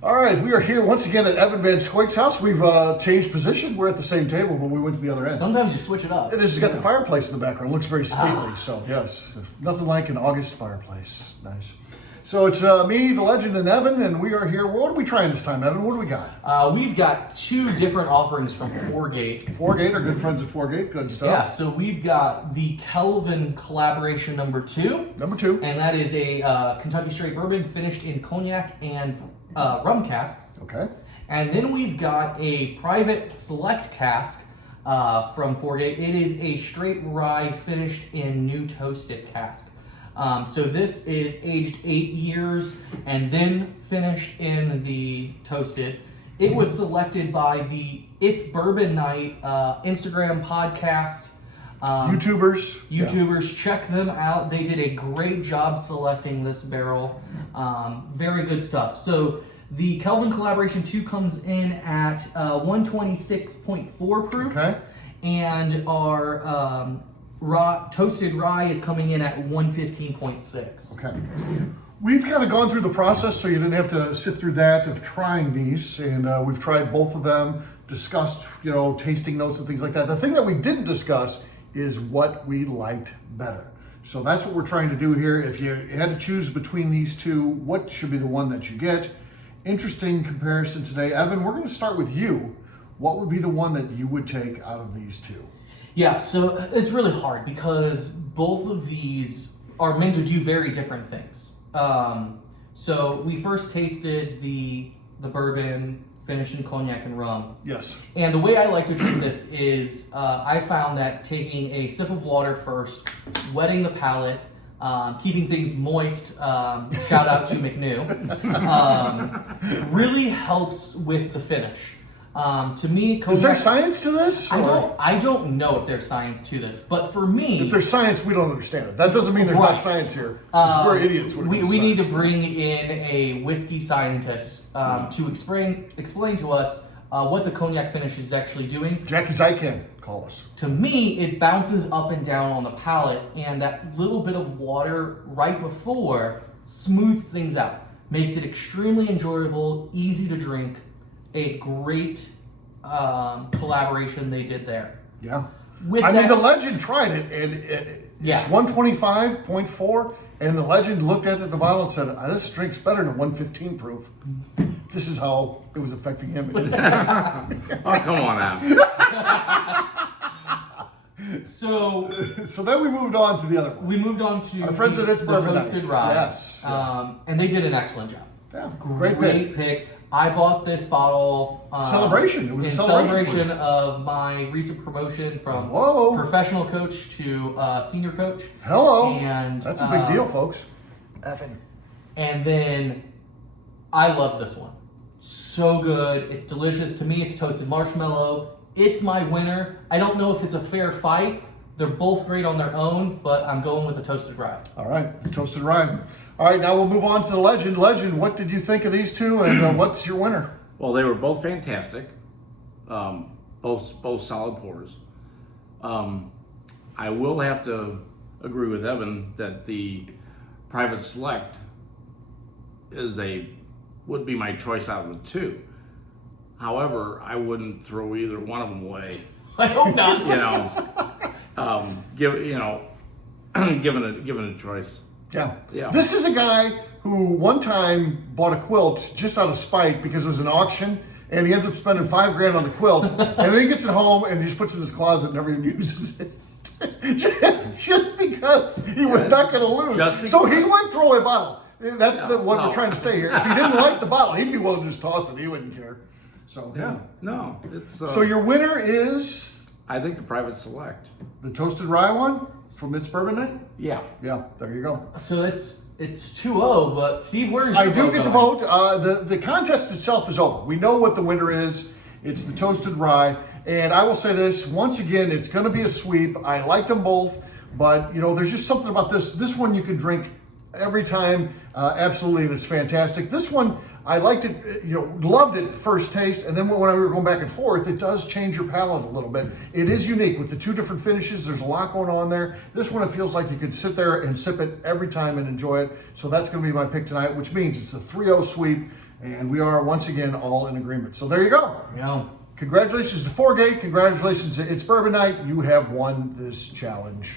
All right, we are here once again at Evan VanScoyk's house. We've changed position. We're at the same table, but we went to the other end. Sometimes you switch it up. This has got the fireplace in the background. It looks very stately. So, yes, nothing like an August fireplace. Nice. So it's me, the legend, and Evan, and we are here. What are we trying this time, Evan? What do we got? We've got two different offerings from Foregate. Foregate, our good friends at Foregate. Good stuff. Yeah, so we've got the Kelvin collaboration number 2. Number 2. And that is a Kentucky straight bourbon finished in cognac and rum casks. Okay. And then we've got a private select cask from Foregate. It is a straight rye finished in new toasted cask. So this is aged 8 years and then finished in the toasted. It was selected by the It's Bourbon Night Instagram podcast. YouTubers. Yeah. Check them out. They did a great job selecting this barrel. Very good stuff. So the Kelvin Collaboration 2 comes in at 126.4 proof. Okay. And our toasted rye is coming in at 115.6. Okay. We've kind of gone through the process, so you didn't have to sit through that of trying these, and we've tried both of them, discussed, tasting notes and things like that. The thing that we didn't discuss is what we liked better. So that's what we're trying to do here. If you had to choose between these two, what should be the one that you get? Interesting comparison today. Evan, we're going to start with you. What would be the one that you would take out of these two? Yeah, so it's really hard because both of these are meant to do very different things. So we first tasted the bourbon finished in cognac and rum. Yes. And the way I like to drink this is I found that taking a sip of water first, wetting the palate, keeping things moist, shout out to McNew, really helps with the finish. To me, cognac, is there science to this? I don't know if there's science to this, but for me, if there's science, we don't understand it. That doesn't mean there's not science here. We're idiots. We need to bring in a whiskey scientist to explain to us what the cognac finish is actually doing. Jackie Zykan, call us. To me, it bounces up and down on the palate, and that little bit of water right before smooths things out, makes it extremely enjoyable, easy to drink. A great collaboration they did there. Yeah. I mean, the legend tried it, and it's 125.4, and the legend looked at it at the bottle and said, this drink's better than 115 proof. This is how it was affecting him. Oh, come on now. So then we moved on to the other one. We moved on to our friends at It's the Bourbon toasted rye. Yes. And they did an excellent job. Yeah, great pick. I bought this bottle celebration. It was in a celebration of my recent promotion from professional coach to senior coach. Hello. And that's a big deal, folks. Evan. And then I love this one. So good. It's delicious. To me, it's toasted marshmallow. It's my winner. I don't know if it's a fair fight. They're both great on their own, but I'm going with the toasted rye. All right, the toasted rye. All right, now we'll move on to the legend. Legend, what did you think of these two, and what's your winner? Well, they were both fantastic, both solid pours. I will have to agree with Evan that the private select would be my choice out of the two. However, I wouldn't throw either one of them away. I hope not. Given a choice. Yeah. Yeah. This is a guy who one time bought a quilt just out of spite because it was an auction, and he ends up spending $5,000 on the quilt, and then he gets it home and he just puts it in his closet and never even uses it. just because he was not going to lose. So he would throw away a bottle. That's what we're trying to say here. If he didn't like the bottle, he'd be willing to just toss it. He wouldn't care. So No. It's so your winner is? I think the private select. The toasted rye one from It's Bourbon Night? Yeah. Yeah, there you go. So it's 2-0, but Steve, where's your I do vote get to going? vote. The contest itself is over. We know what the winner is. It's the toasted rye. And I will say this, once again, it's going to be a sweep. I liked them both, but there's just something about this. This one you can drink every time, absolutely, and it's fantastic. This one, I liked it, loved it first taste, and then when we were going back and forth, it does change your palate a little bit. It is unique with the two different finishes. There's a lot going on there. This one, it feels like you could sit there and sip it every time and enjoy it. So that's going to be my pick tonight, which means it's a 3-0 sweep. And we are once again all in agreement. So there you go. Yeah. Congratulations to 4Gate. Congratulations to It's Bourbon Night. You have won this challenge.